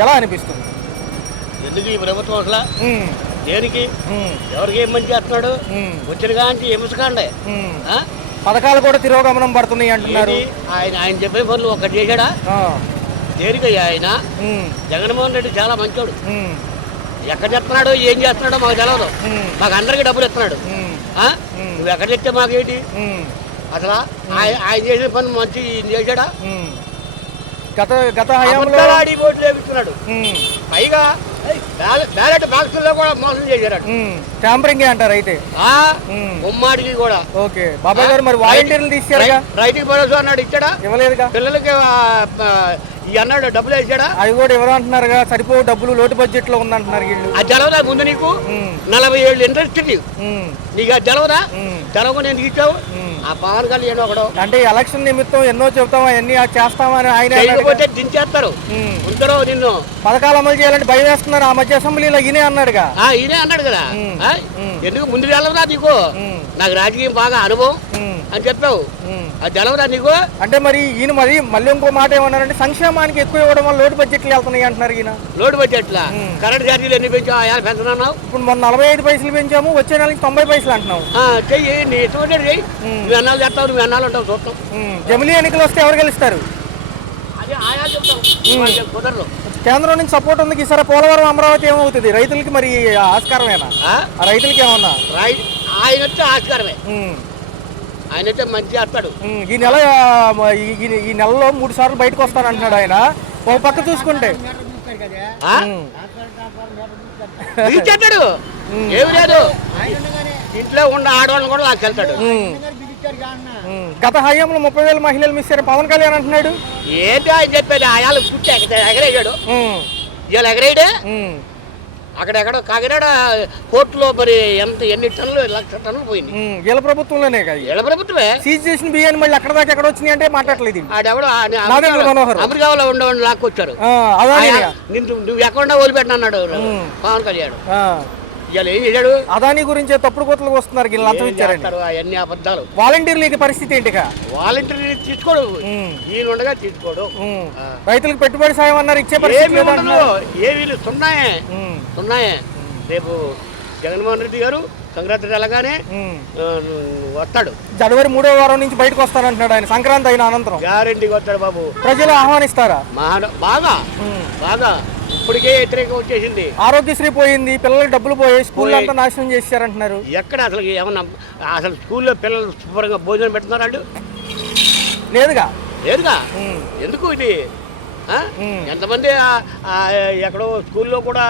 ఎలా అనిపిస్తుంది? ఎందుకు ఈ ప్రభుత్వం అసలు దేనికి ఎవరికి ఏం మంచి చేస్తున్నాడు? వచ్చిన కాంచి హింసకాండే పథకాలు కూడా తిరోగమనం పడుతున్నాయి అంటున్నారు. ఆయన చెప్పే పనులు ఒకటి చేశాడా? దేనికయ్యా ఆయన? జగన్మోహన్ రెడ్డి చాలా మంచోడు. ఎక్కడ చెప్తున్నాడో ఏం చేస్తున్నాడో మాకు తెలియదు. మాకు అందరికి డబ్బులు ఇస్తున్నాడు. నువ్వు ఎక్కడ చెప్తే మాకేంటి అసలు? ఆయన చేసిన పని మంచి చేశాడా? గత హయాంలో ఓట్లు వేపిస్తున్నాడు. పైగా బ్యాలెట్ బాక్సుల్లో కూడా మోసం చేశాడు. ట్యాంపరింగ్ అంటారు అయితే ఉమ్మాడికి కూడా. ఓకే బాబాయ్ గారు, మరి వాలంటీర్లు తీశారు. రైతుకి భరోసా అన్నాడు, ఇచ్చాడా? ఇవ్వలేదుగా. పిల్లలకి అన్నాడు, డబ్బులు వేసాడా? అవి కూడా ఎవరు అంటున్నారుగా, సరిపో డబ్బులు లోటు బడ్జెట్ లో ఉందంటున్నారు వీళ్ళు. అది తెలవదా ముందు నీకు? 40 ఏళ్ళు ఇంట్రెస్ట్ నీకు అది తెలవదా? తెలవకుండా ఎందుకు ఇచ్చావు? ఆ పవన్ కళ్యాణ్ ఒకడు అంటే ఎలక్షన్ నిమిత్తం ఎన్నో చెబుతామా, ఎన్ని చేస్తామని ఆయన దించేస్తారు. ఉందరో నిన్ను పథకాలు అమలు చేయాలంటే భయం వేస్తున్నారు. ఆ మధ్య అసెంబ్లీలో ఈయనే అన్నాడుగా. ఈయనే అన్నాడు కదా. ఎందుకు ముందు తెలవదా నీకు? నాకు రాజకీయం బాగా అనుభవం అని చెప్పావు. అది తెలవదా నీకు? అంటే మరి ఈయన మళ్ళీ ఇంకో మాట ఏమన్నారంటే సంక్షేమానికి ఎక్కువ ఇవ్వడం వల్ల లోటు బడ్జెట్లు వెళ్తున్నాయి అంటున్నారు ఈయన. లోటు బడ్జెట్లా? కరెంట్ ఛార్జీలు ఎన్ని పెంచావు? పెంచన్నావు. ఇప్పుడు మొన్న 45 పైసలు పెంచాము, వచ్చే నెలకి 90 పైసలు అంటున్నావు. చెయ్యి, నీ ఇష్టం చెయ్యి. నువ్వు అన్నాలు చేస్తావు, నువ్వు అన్నాలు ఉంటావు, చూస్తాం. జమిలీ ఎన్నికలు వస్తే ఎవరు గెలుస్తారు? అది ఆయా చెప్తావు, కుదరదు. కేంద్రం నుంచి సపోర్ట్ ఉంది. ఈసారి పోలవరం అమరావతి ఏమవుతుంది? రైతులకి మరి ఆస్కారమేనా? రైతులకి ఏమన్నా? ఆయన వచ్చే ఆస్కారమే. ఆయన అయితే మంచి చేస్తాడు. ఈ నెలలో 3 సార్లు బయటకు వస్తానంటున్నాడు ఆయన. ఒక పక్క చూసుకుంటే తీర్చేస్తాడు. ఏమి లేదు, ఇంట్లో ఉన్న ఆడవాళ్ళని కూడా లాక్కెళ్తాడు. గత హయాంలో 30,000 మహిళలు మిస్ అయ్యారు పవన్ కళ్యాణ్ అంటున్నాడు. ఏంటి ఆయన చెప్పేది? ఆయాలు పుట్టి ఎగరేగాడు. ఇవాళ ఎగరేయడే. అక్కడెక్కడ కాకినాడ పోర్టులో మరి ఎన్ని టన్నులు, 1,00,000 టన్నులు పోయింది. వీళ్ళ ప్రభుత్వంలోనే కదా. వీళ్ళ ప్రభుత్వమే సీజ్ చేసిన బియ్యాన్ని మళ్ళీ అక్కడ దాకా ఎక్కడ వచ్చినాయి అంటే మాట్లాడలేదు. ఆడెవడో అమెరికాలో ఉండేవాడిని లాక్కొచ్చారు. నువ్వు ఎక్కడ వదిలిపెట్టిన అన్నాడు పవన్ కళ్యాణ్. ఇవాళ ఏం చేశాడు? అదాని గురించి తప్పుడు కోతలు వస్తున్నారు. లంచం ఇచ్చారు. అవన్నీ అబద్ధాలు. వాలంటీర్ల పరిస్థితి ఏంటిగా? వాలంటీర్లు తీసుకోడు, ఈయన ఉండగా తీసుకోడు. రైతులకు పెట్టుబడి సాయం అన్నారు, ఇచ్చే పరిస్థితి ఏవి ఉన్నాయే. రేపు జగన్మోహన్ రెడ్డి గారు సంక్రాంతి వెళ్ళగానే వస్తాడు. జనవరి 3వ వారం నుంచి బయటకు వస్తానంటున్నాడు ఆయన. సంక్రాంతి అయిన అనంతరం గ్యారెంటీగా వస్తాడు బాబు. ప్రజలు ఆహ్వానిస్తారా? బాగా బాగా. ఇప్పటికే వ్యతిరేకం వచ్చేసింది. ఆరోగ్యశ్రీ పోయింది, పిల్లలకి డబ్బులు పోయి స్కూల్ అంతా నాశనం చేశారంటున్నారు. ఎక్కడ అసలు ఏమన్నా అసలు స్కూల్లో పిల్లలు శుభ్రంగా భోజనం పెడుతున్నారు వాళ్ళు? లేదుగా. ఎందుకు ఇది? ఎంతమంది ఎక్కడో స్కూల్లో కూడా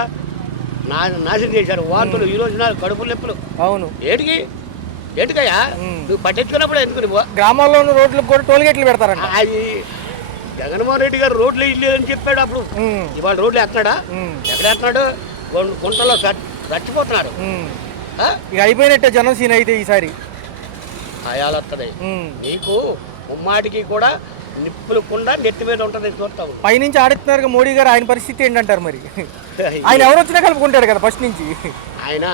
నాశనం చేశారు. వార్తలు ఈ రోజున కడుపు నొప్పులు. అవును. ఏంటికయ్యా నువ్వు పట్టించుకున్నప్పుడు ఎందుకు? నువ్వు గ్రామాల్లోని రోడ్లకు కూడా టోల్ గేట్లు పెడతారంట. అది జగన్మోహన్ రెడ్డి గారు రోడ్లు ఇల్లేదని చెప్పాడు అప్పుడు. ఇవాళ రోడ్లు ఎత్తున్నాడా? ఎక్కడ ఎత్తున్నాడు? గుంటలో చచ్చిపోతున్నాడు. ఇక అయిపోయినట్టే జనసీన అయితే ఈసారి. ఆయాలు వస్తుంది నీకు. ఉమ్మాటికి కూడా నిప్పులకుండా నెత్తి మీద ఉంటుంది, చూస్తావు. పైనుంచి ఆడుతున్నారు మోడీ గారు. ఆయన పరిస్థితి ఏంటంటారు మరి? ఆయన ఎవరు వచ్చినా కలుపుకుంటాడు కదా ఫస్ట్ నుంచి. ఆయన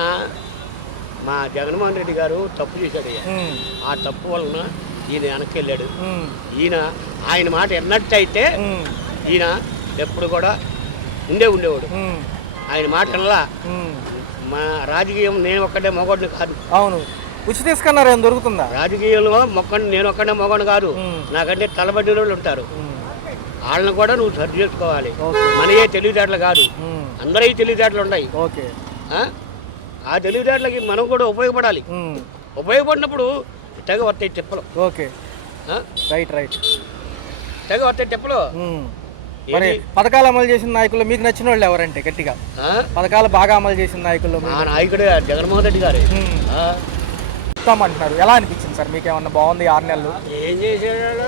మా జగన్మోహన్ రెడ్డి గారు తప్పు చేశాడు. ఆ తప్పు వలన ఈయన వెనక్కి వెళ్ళాడు. ఆయన మాట ఎన్నట్టయితే ఈయన ఎప్పుడు కూడా ఉండేవాడు. ఆయన మాట వినలా. మా రాజకీయం నేను ఒక్కడే మొగోడిని కాదు. అవును. ఉచిత ఇసుకన్నారు, ఏం దొరుకుతుందా? రాజకీయంలో నేను ఒక్కడే మొగోడు కాదు. నాకంటే తలబడిన వాళ్ళు ఉంటారు. వాళ్ళని కూడా నువ్వు సరి చేసుకోవాలి. మనయే తెలివితేటలు కాదు, అందరూ తెలివితేటలు ఉన్నాయి. ఆ తెలివితేటలకి మనం కూడా ఉపయోగపడాలి. ఉపయోగపడినప్పుడు తెగ వస్తాయి తిప్పలు. Okay, right. తెగ వస్తాయి తిప్పలు. మరి పథకాలు అమలు చేసిన నాయకులు మీకు నచ్చిన వాళ్ళు ఎవరంటే? గట్టిగా పథకాలు బాగా అమలు చేసిన నాయకులు నాయకుడే జగన్మోహన్ రెడ్డి గారు అంటున్నారు. ఎలా అనిపించింది సార్ మీకు? ఏమన్నా బాగుంది 6 నెలలు? ఏం చేసాడు?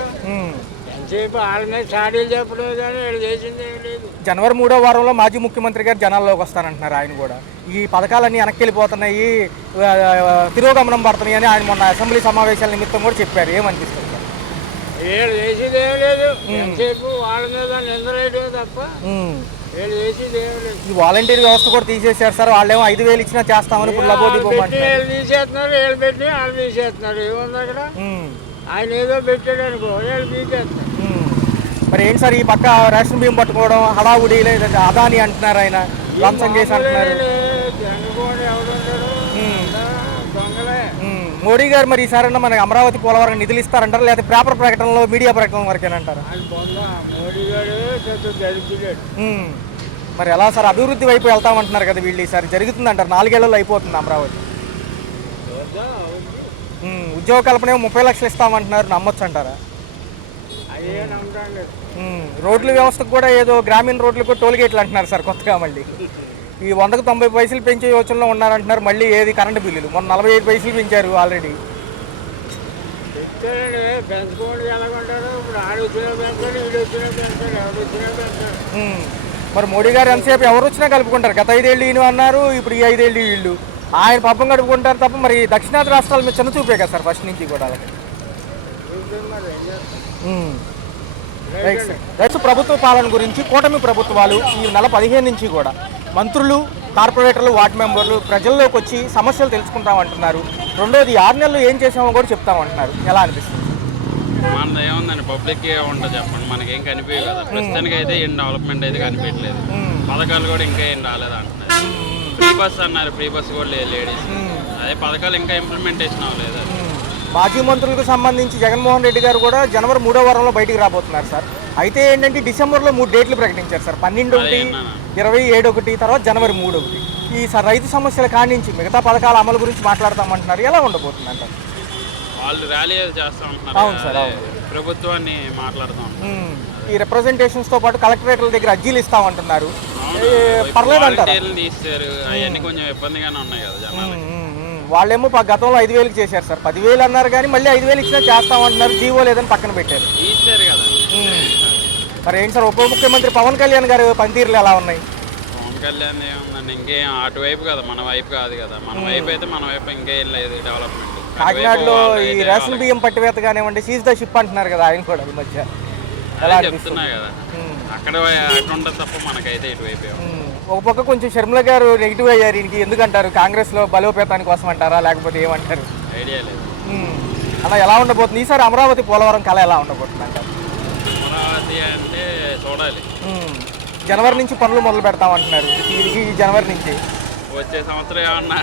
ఎంతసేపు వాళ్ళ మీద చాడీలు చెప్పలేదు కానీ వీళ్ళు చేసింది ఏం లేదు. జనవరి 3వ వారంలో మాజీ ముఖ్యమంత్రి గారు జనాల్లోకి వస్తానంటున్నారు. ఆయన కూడా ఈ పథకాలన్నీ వెనక్కి వెళ్ళిపోతున్నాయి, తిరోగమనం పడుతున్నాయి అని ఆయన మొన్న అసెంబ్లీ సమావేశాల నిమిత్తం కూడా చెప్పారు. ఏమనిపిస్తుంది సార్? వీళ్ళు చేసేది ఏం లేదు. ఎంతసేపు వాళ్ళ మీద నిందలేయడం తప్ప వీళ్ళు చేసేది ఏం లేదు. ఈ వాలంటీర్ వ్యవస్థ కూడా తీసేశారు సార్. వాళ్ళేమో 5,000 ఇచ్చినా చేస్తామని ఇప్పుడు లబోది తీసేస్తున్నారు. వీళ్ళు పెట్టి వాళ్ళు తీసేస్తున్నారు. ఏముంది అక్కడ? ఆయన ఏదో పెట్టాడు అనుకో, వీళ్ళు తీసేస్తున్నారు. మరి ఏంటి సార్ ఈ పక్క రేషన్ బియ్యం పట్టుకోవడం హడావుడి, లేదంటే అదాని అంటున్నారు, ఆయన లంచం కేసు అంటున్నారు. మోడీ గారు మరి ఈసారైనా మనకి అమరావతి పోలవరం నిధులు ఇస్తారంటారు, లేదా పేపర్ ప్రకటనలో మీడియా ప్రకటన వరకేనంటారు? మరి ఎలా సార్ అభివృద్ధి వైపు వెళ్తామంటున్నారు కదా వీళ్ళు, ఈసారి జరుగుతుందంటారు, 4 ఏళ్లలో అయిపోతుంది అమరావతి. ఉద్యోగ కల్పన 30 లక్షలు ఇస్తామంటున్నారు, నమ్మొచ్చు అంటారా? రోడ్ల వ్యవస్థకు కూడా ఏదో గ్రామీణ రోడ్లకు టోల్ గేట్లు అంటున్నారు సార్ కొత్తగా, మళ్ళీ ఈ 100కు 90 పైసలు పెంచే యోచనలో ఉన్నారంటున్నారు. మళ్ళీ ఏది కరెంటు బిల్లులు మొన్న 45 పైసలు పెంచారు ఆల్రెడీ. మరి మోడీ గారు ఎంతసేపు ఎవరు వచ్చినా కలుపుకుంటారు, గత 5 ఏళ్ళు ఈయన అన్నారు, ఇప్పుడు ఈ 5 ఏళ్ళు వీళ్ళు ఆయన పబ్బం గడుపుకుంటారు తప్ప మరి దక్షిణాది రాష్ట్రాల మీద చిన్న చూపే కదా సార్ ఫస్ట్ నుంచి కూడా. Right sir. రైట్. ప్రభుత్వ పాలన గురించి కూటమి ప్రభుత్వాలు ఈ నెల 15 నుంచి కూడా మంత్రులు, కార్పొరేటర్లు, వార్డు మెంబర్లు ప్రజల్లోకి వచ్చి సమస్యలు తెలుసుకుంటామంటున్నారు. రెండోది 6 నెలలు ఏం చేసామో కూడా చెప్తామంటున్నారు. ఎలా అనిపిస్తుంది? మనది ఏముందండి, పబ్లిక్ ఉంటుంది చెప్పండి, మనకేం కనిపించవు కదా ప్రస్తుతానికి అయితే. ఏం డెవలప్మెంట్ అయితే కనిపించలేదు, పథకాలు కూడా ఇంకా ఏం రాలేదు అంటున్నారు. ఫ్రీ బస్ అన్నారు, ఫ్రీ బస్ కూడా లేదు లేడీస్. అదే పథకాలు ఇంకా ఇంప్లిమెంటేషన్ అవ్వలేదు. మాజీ మంత్రులకు సంబంధించి జగన్మోహన్ రెడ్డి గారు కూడా జనవరి 3వ వారంలో బయటికి రాబోతున్నారు సార్. అయితే ఏంటంటే డిసెంబర్లో 3 డేట్లు ప్రకటించారు సార్, 12 ఒకటి, 27 ఒకటి, తర్వాత జనవరి 3 ఒకటి. ఈ సార్ రైతు సమస్యల కాడి నుంచి మిగతా పథకాల అమలు గురించి మాట్లాడతామంటున్నారు. ఎలా ఉండబోతుంది అంటారు? వాళ్ళు ర్యాలీ చేస్తా ఉంటున్నారు. అవును సార్, అవును. ప్రభుత్వాన్ని మాట్లాడుతాం. ఈ రిప్రజెంటేషన్స్ తో పాటు కలెక్టరేట్ల దగ్గర అర్జీలు ఇస్తామంటున్నారు. పర్లేదు అంటారు. తీస్తారు, అవన్నీ కొంచెం ఇబ్బందిగానే ఉన్నాయి కదా జనాలు. వాళ్ళేమో గతంలో 5,000కి చేశారు సార్, 10,000 అన్నారు కానీ మళ్ళీ 5,000 ఇచ్చినా చేస్తామంటున్నారు. జీవో లేదని పక్కన పెట్టారు. ఇస్తారు కదా. మరి ఏంటి సార్ ఉప ముఖ్యమంత్రి పవన్ కళ్యాణ్ గారు పనితీరులు ఎలా ఉన్నాయి? పవన్ కళ్యాణ్ ఏముందండి, ఇంకేం అటువైపు కదా, మన వైపు కాదు కదా. మన వైపు అయితే మన వైపు ఇంకేం లేదు డెవలప్మెంట్. కాకినాడలో ఈ రేషన్ బియ్యం పట్టివేత కానివ్వండి, సీజ్ ద షిప్ అంటున్నారు కదా ఆయన కూడా ఈ మధ్య. ఎలా చెప్తున్నా కదా, అక్కడ అటు ఉంటుంది తప్ప మనకైతే ఇటువైపు. ఒక పక్క కొంచెం షర్మిల గారు నెగిటివ్ అయ్యారు, దీనికి ఎందుకంటారు? కాంగ్రెస్లో బలోపేతాని కోసం అంటారా, లేకపోతే ఏమంటారు? ఐడియా లేదు. అలా ఎలా ఉండబోతుంది ఈసారి అమరావతి పోలవరం కళ ఎలా ఉండబోతుంది అంటారు? అమరావతి అంటే చూడాలి. జనవరి నుంచి పనులు మొదలు పెడతామంటున్నారు, ఈ జనవరి నుంచి. వచ్చే సంవత్సరం ఏమన్నా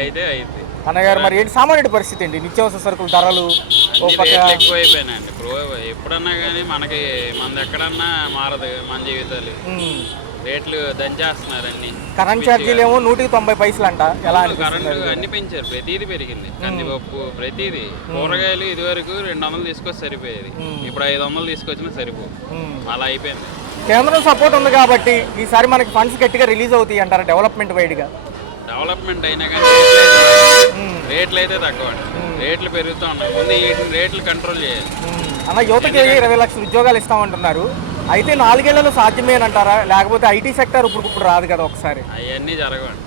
అయితే అయితే అన్నగారు మరి ఏంటి సామాన్యుడి పరిస్థితి ఏంటి? నిత్యావసర సరుకుల ధరలు ఎక్కువైపోయినాయండి. ఇప్పుడు ఎప్పుడన్నా కానీ మనకి మనది ఎక్కడన్నా మారదు మన జీవితాలు. రేట్లు దంచేస్తున్నారు అన్ని. కరెంట్ ఛార్జీలు ఏమో 190 పైసలు అంట. ఎలా కరెంటు అన్ని పెంచారు, ప్రతిదీ పెరిగింది. కందిపప్పు ప్రతిదీ. కూరగాయలు ఇది వరకు 200 తీసుకొచ్చి సరిపోయేది, ఇప్పుడు 500 తీసుకొచ్చినా సరిపోదు. అలా అయిపోయింది. కేంద్రం సపోర్ట్ ఉంది కాబట్టి ఈసారి మనకి ఫండ్స్ గట్టిగా రిలీజ్ అవుతాయి అంటారు డెవలప్మెంట్ వైడ్గా. డెవలప్మెంట్ అయినా కానీ రేట్లు అయితే తక్కువ అండి. రేట్లు పెరుగుతూ ఉన్నాయి, ముందు వీటిని రేట్లు కంట్రోల్ చేయాలి. అన్న యువతకి 20 లక్షల ఉద్యోగాలు ఇస్తామంటున్నారు. అయితే 4 ఏళ్లలో సాధ్యమేనంటారా, లేకపోతే ఐటీ సెక్టర్ ఇప్పుడు రాదు కదా ఒకసారి? అవన్నీ జరగండి.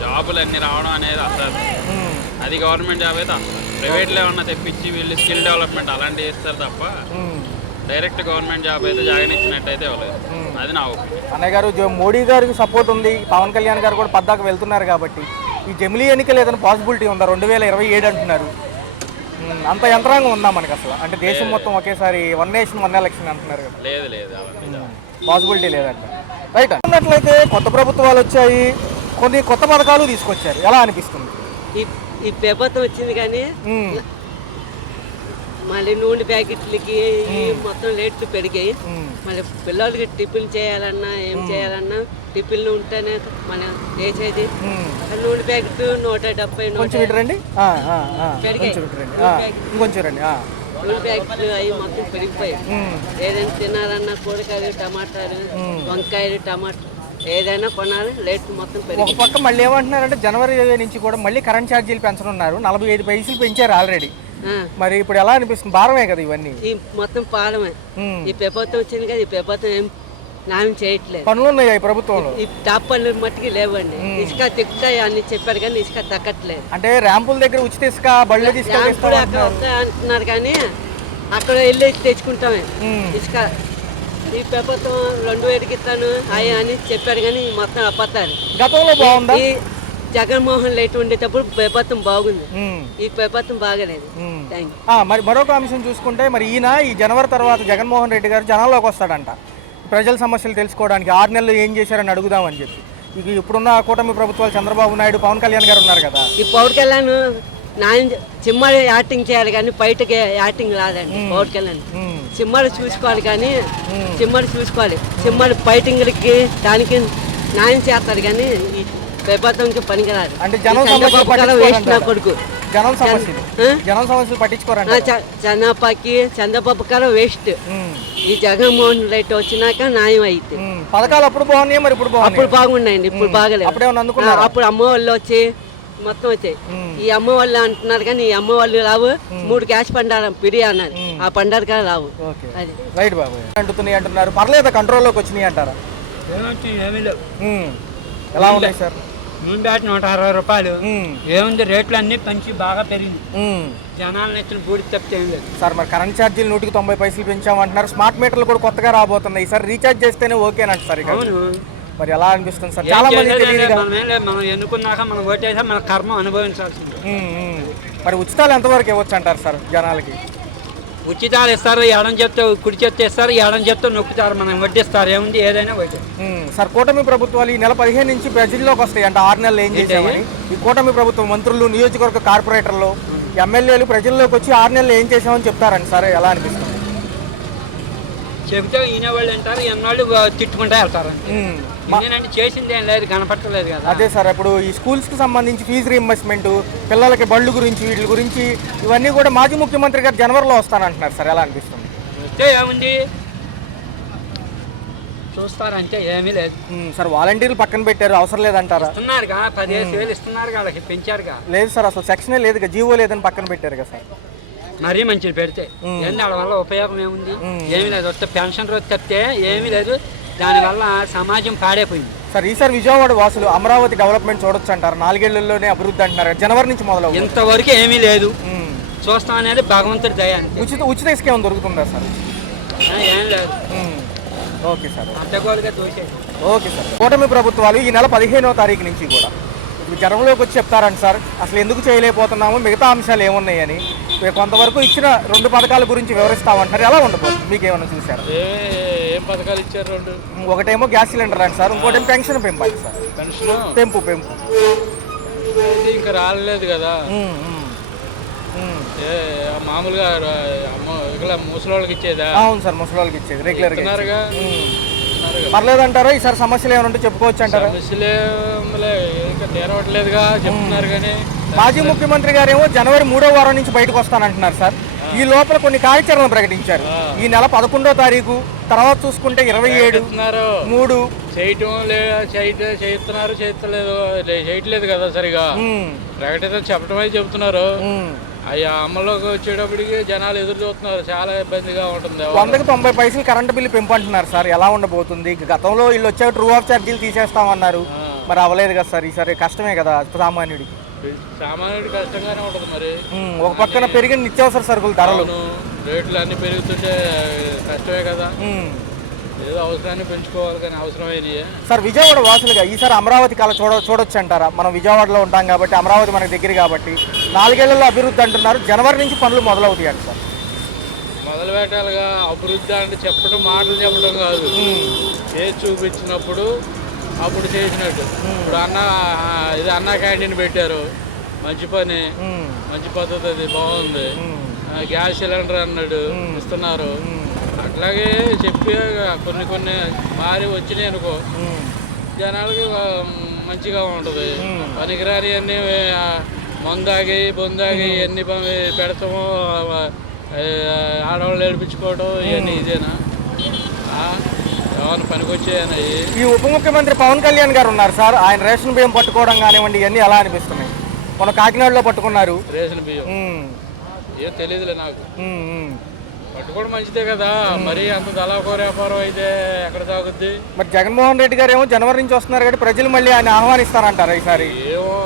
జాబులు అన్ని రావడం అనేది అసలు, అది గవర్నమెంట్ జాబ్ అయితే అసలు. ప్రైవేట్లో ఏమన్నా తెప్పించి వీళ్ళు స్కిల్ డెవలప్మెంట్ అలాంటివి ఇస్తారు తప్ప డైరెక్ట్ గవర్నమెంట్ జాబ్ అయితే జగన్ ఇచ్చినట్టయితే ఇవ్వలేదు. అది నా ఒపీనియన్. అన్నయ్య గారు మోడీ గారికి సపోర్ట్ ఉంది, పవన్ కళ్యాణ్ గారు కూడా పద్దాక వెళ్తున్నారు కాబట్టి ఈ జమిలీ ఎన్నికలు ఏదైనా పాసిబిలిటీ ఉందా? 2027 అంటున్నారు. అంత యంత్రాంగం ఉందా మనకి అసలు? అంటే దేశం మొత్తం ఒకేసారి 1 నేషన్ 1 ఎలక్షన్ అంటున్నారు కదా. లేదు లేదు, పాసిబిలిటీ లేదంట. రైట్. అన్నట్లయితే కొత్త ప్రభుత్వాలు వచ్చాయి, కొన్ని కొత్త పథకాలు తీసుకొచ్చారు. ఎలా అనిపిస్తుంది? ఈ ప్రభుత్వం వచ్చింది కానీ మళ్ళీ నూనె ప్యాకెట్లకి మొత్తం రేట్లు పెరిగాయి. మళ్ళీ పిల్లలకి టిఫిన్ చేయాలన్నా ఏం చేయాలన్నా టిఫిన్లు ఉంటేనే మనం చేసేది. నూనె ప్యాకెట్ 170 పెరిగాయి. నూనె ప్యాకెట్లు అవి మొత్తం పెరిగిపోయాయి. ఏదైనా తినాలన్నా కూరగాయలు, టమాటాలు, వంకాయలు, టమాటా ఏదైనా కొనాలి, రేట్లు మొత్తం పెరిగి. ఒక పక్క మళ్ళీ ఏమంటున్నారంటే జనవరి నుంచి కూడా మళ్ళీ కరెంట్ ఛార్జీలు పెంచనున్నారు. 45 పైసలు పెంచారు ఆల్రెడీ. మరి ఇప్పుడు ఎలా అనిపిస్తుంది? భారమే కదా ఇవన్నీ, ఈ మొత్తం పాలమే. ఈ ప్రభుత్వం వచ్చింది కదా, ఈ ప్రభుత్వం ఏం న్యాయం చేయట్లేదు. పనులు ఉన్నాయి ఈ ప్రభుత్వంలో, ఈ టాప్ పనులు మట్టికి లేవండి. ఇసుక తిక్కుతాయి అని చెప్పారు కానీ ఇసుక తగ్గట్లేదు. అంటే ర్యాంపుల దగ్గర ఉచిత ఇసుక బళ్ళు తీసుకెళ్ళి అంటున్నారు కానీ అక్కడ వెళ్ళి తెచ్చుకుంటామే ఇసుక. ఈ ప్రభుత్వం 2000కి ఇస్తాను అని చెప్పారు కానీ మొత్తం అబద్ధాలు. గతంలో బాగుందా? జగన్మోహన్ రెడ్డి ఉండేటప్పుడు ప్రభుత్వం బాగుంది, ఈ ప్రభుత్వం బాగలేదు. Thank you. మరి మరొక అంశం చూసుకుంటే మరి ఈయన ఈ జనవరి తర్వాత జగన్మోహన్ రెడ్డి గారు జనాల్లోకి వస్తాడంట ప్రజల సమస్యలు తెలుసుకోవడానికి. 6 నెలలు ఏం చేశారని అడుగుదామని చెప్పి. ఇక ఇప్పుడున్న కూటమి ప్రభుత్వాలు చంద్రబాబు నాయుడు, పవన్ కళ్యాణ్ గారు ఉన్నారు కదా. ఈ పవన్ కళ్యాణ్ సినిమాలు యాక్టింగ్ చేయాలి కానీ బయటకి యాక్టింగ్ రాదండి. పవన్ కళ్యాణ్ సినిమాలు చూసుకోవాలి కానీ సినిమాలు ఫైటింగ్లకి దానికి న్యాయం చేస్తారు కానీ ఈ ప్రభుత్వంకి పనికిరాదు. అంటే జనం సమస్యలు వేస్ట్ నా కొడుకు. జనం సమస్యలు పట్టించుకోరండి. చంద్రబాబు గారు వేస్ట్. ఈ జగన్మోహన్ రెడ్డి వచ్చినాక న్యాయం అయితే పథకాలు అప్పుడు బాగున్నాయి, మరి ఇప్పుడు అప్పుడు బాగున్నాయండి, ఇప్పుడు బాగలేదు. అప్పుడు అమ్మ వాళ్ళు వచ్చి మొత్తం వచ్చాయి. ఈ అమ్మ వాళ్ళు అంటున్నారు కానీ ఈ అమ్మ వాళ్ళు రావు. 3 క్యాష్ పండారు పిడి అన్నారు, ఆ పండారు కానీ రావు. అది రైట్ బాబు అంటున్నాయి అంటున్నారు. పర్లేదు, కంట్రోల్లోకి వచ్చినాయి అంటారా? ఏమీ లేవు. ఎలా ఉన్నాయి సార్? నూనె బ్యాట్ 160 రూపాయలు. ఏముంది, రేట్లు అన్ని పెంచి బాగా పెరిగింది. జనాలను ఎత్తున బూడి తప్పితే ఏం లేదు సార్. మరి కరెంట్ ఛార్జీలు 190 పైసలు పెంచామంటున్నారు. స్మార్ట్ మీటర్లు కూడా కొత్తగా రాబోతున్నాయి సార్. రీఛార్జ్ చేస్తేనే ఓకేనంట సార్. అవును. మరి ఎలా అనిపిస్తుంది సార్? చాలా మంది తెలియదు. మనం ఎన్నుకున్నాక మనం ఓటేసా మన కర్మ అనుభవించాల్సింది. మరి ఉచితాలు ఎంతవరకు ఇవ్వచ్చు అంటారు సార్ జనాలకి? ఉచితాలు ఇస్తారు, ఎడం చెప్తే కుడి చెప్తే ఇస్తారు, ఎడం చెప్తే నొక్కుతారు, మనం వడ్డిస్తారు. ఏముంది, ఏదైనా ఒకటి. సార్, కూటమి ప్రభుత్వాలు ఈ నెల 15 నుంచి ప్రజల్లోకి వస్తాయి అంటే 6 నెలలు ఏం చేసామని ఈ కూటమి ప్రభుత్వం మంత్రులు, నియోజకవర్గ కార్పొరేటర్లు, ఎమ్మెల్యేలు ప్రజల్లోకి వచ్చి 6 నెలలు ఏం చేసామని చెప్తారండి సార్. ఎలా అనిపిస్తుంది? చెబితే ఈయన వాళ్ళు అంటారు, ఎన్నాళ్ళు తిట్టుకుంటా వెళ్తారు. నేనంటే చేసింది ఏం లేదు, కనపట్టలేదు కదా. అదే సార్, ఇప్పుడు ఈ స్కూల్స్కి సంబంధించి ఫీజు రీయింబర్స్మెంట్, పిల్లలకి బళ్ళు గురించి, వీటి గురించి ఇవన్నీ కూడా మాజీ ముఖ్యమంత్రి గారు జనవరిలో వస్తానంటున్నారు సార్. ఎలా అనిపిస్తుంది? వస్తే ఏముంది, చూస్తారంటే ఏమీ లేదు సార్. వాలంటీర్లు పక్కన పెట్టారు, అవసరం లేదంటారా? ఇస్తున్నారుగా, 15,000 ఇస్తున్నారు, వాళ్ళకి పెంచారుగా. లేదు సార్, అసలు సెక్షనే లేదు, జీవో లేదని పక్కన పెట్టారు కదా సార్. మరీ మంచిది పెడితే ఏంది, వాళ్ళ వల్ల ఉపయోగం ఏముంది? ఏమీ లేదు. వస్తే పెన్షన్ రోజు తప్పితే ఏమీ లేదు. దానివల్ల సమాజం పాడైపోయింది సార్. ఈసారి విజయవాడ వాసులు అమరావతి డెవలప్మెంట్ చూడొచ్చు అంటారు. 4 ఏళ్లలోనే అభివృద్ధి అంటున్నారు. జనవరి నుంచి మొదలవు. ఇంతవరకు ఏమీ లేదు. చూస్తాం అనేది భగవంతుడి దయ. ఉచిత ఇసుక ఏమైనా దొరుకుతుందా సార్? ఏం లేదు. Okay sir. అంతగోలుగా దోషే. Okay sir. కూటమి ప్రభుత్వాలు ఈ నెల 15వ తారీఖు నుంచి కూడా ఇప్పుడు జనంలోకి వచ్చి చెప్తారండి సార్, అసలు ఎందుకు చేయలేకపోతున్నాము, మిగతా అంశాలు ఏమున్నాయని. కొంతవరకు ఇచ్చిన 2 పథకాల గురించి వివరిస్తామంటారు. ఎలా ఉండబోతుంది? మీకు ఏమైనా చూసారు? ఏం పథకాలు ఇచ్చారు? 2. ఒకటేమో గ్యాస్ సిలిండర్ అండి సార్, ఇంకోటి పెన్షన్ పెంపాలి సార్. పెంపు ఇంకా రాలేదు కదా. మామూలుగా ముసలోళ్ళకి ఇచ్చేదా? అవును సార్, ముసలోళ్ళకి ఇచ్చేది రెగ్యులర్గా. పర్లేదంటారా? ఈసారి సమస్యలు ఏమైనా ఉంటే చెప్పుకోవచ్చు అంటారా? తీరవట్లేదుగా చెప్తున్నారు కానీ. మాజీ ముఖ్యమంత్రి గారేమో జనవరి 3వ వారం నుంచి బయటకు వస్తానంటున్నారు సార్. ఈ లోపల కొన్ని కార్యాచరణలు ప్రకటించారు. ఈ నెల 11వ తారీఖు, తర్వాత చూసుకుంటే 27, 3 చేయట్లేదు కదా సరిగా. ప్రకటన చెప్పడమే చెబుతున్నారు. అయ్యా అమల్లోకి వచ్చేటప్పటికి జనాలు ఎదురు చూస్తున్నారు. చాలా ఇబ్బందిగా ఉంటుంది. 190 పైసలు కరెంటు బిల్లు పెంపు అంటున్నారు సార్. ఎలా ఉండబోతుంది? గతంలో వీళ్ళు వచ్చాక ట్రూ ఆఫ్ ఛార్జీలు తీసేస్తామన్నారు, మరి అవ్వలేదు కదా సార్. ఈసారి కష్టమే కదా సామాన్యుడికి. కష్టంగానే ఉంటుంది. మరి ఒక పక్కన పెరిగిన నిత్యావసర సరుకుల ధరలు, రేట్లు అన్ని పెరుగుతుంటే కష్టమే కదా. ఏదో అవసరాన్ని పెంచుకోవాలి కానీ అవసరమైనవి. సార్, విజయవాడ వాసులుగా ఈసారి అమరావతి కళ చూడొచ్చు అంటారా? మనం విజయవాడలో ఉంటాం కాబట్టి, అమరావతి మనకి దగ్గర కాబట్టి 4 ఏళ్లలో అభివృద్ధి అంటున్నారు. జనవరి నుంచి పనులు మొదలవుతాయి అంట సార్. మొదలు పెట్టాలిగా. అభివృద్ధి అంటే చెప్పడం, మాటలు చెప్పడం కాదు, చేసి చూపించినప్పుడు అప్పుడు చేసినట్టు. ఇప్పుడు అన్న క్యాంటీన్ పెట్టారు, మంచి పని, మంచి పద్ధతి, అది బాగుంది. గ్యాస్ సిలిండర్ అన్నాడు, ఇస్తున్నారు. అట్లాగే చెప్పి కొన్ని మారి వచ్చినాయి అనుకో, జనాలకి మంచిగా ఉంటుంది. పనికిరాని అన్నీ మందాగి బొందాగి ఎన్ని పెడతామో, ఆడవాళ్ళు ఏడిపించుకోవడం, ఇవన్నీ ఇదేనా? ఏమన్నా పనికొచ్చాయని. ఈ ఉప ముఖ్యమంత్రి పవన్ కళ్యాణ్ గారు ఉన్నారు సార్. ఆయన రేషన్ బియ్యం పట్టుకోవడం కానివ్వండి, ఇవన్నీ ఎలా అనిపిస్తున్నాయి? మన కాకినాడలో పట్టుకున్నారు రేషన్ బియ్యం. ఏం తెలియదులే నాకు. పట్టుకోవడం మంచిదే కదా. మరి అంత దళాకోర వ్యాపారం అయితే ఎక్కడ సాగుద్ది? మరి జగన్మోహన్ రెడ్డి గారు ఏమో జనవరి నుంచి వస్తున్నారు కాబట్టి ప్రజలు మళ్ళీ ఆయన ఆహ్వానిస్తారంటారా ఈసారి? ఏమో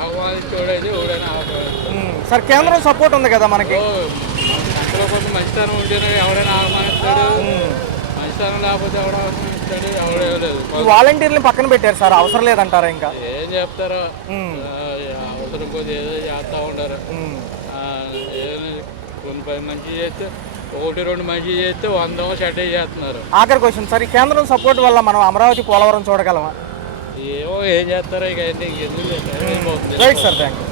ఆహ్వానించోడైతే ఎవడైనా ఆహ్వానిస్తాడు సార్. కేంద్రం సపోర్ట్ ఉంది కదా మనకి. అందులో కొంచెం మంచితనం ఉంటేనే ఎవరైనా ఆహ్వానిస్తాడు. మంచితనం లేకపోతే ఎవడ ఆహ్వానిస్తాడు? చేస్తాడు ఎవడేం లేదు. ఈ వాలంటీర్ని పక్కన పెట్టారు సార్, అవసరం లేదంటారా ఇంకా? ఏం చెప్తారో అవసరం కొద్ది ఏదో చేస్తూ ఉంటారు. ఏదైనా కొన్ని 10 మంచి చేస్తే 1-2 మంచి చేస్తే 100 సెట్ చేస్తున్నారు. ఆఖరి క్వశ్చన్ సార్, ఈ కేంద్రం సపోర్ట్ వల్ల మనం అమరావతి పోలవరం చూడగలమా? ఏమో ఏం చేస్తారో ఇక ఎందుకు రైట్ సార్, థ్యాంక్ యూ.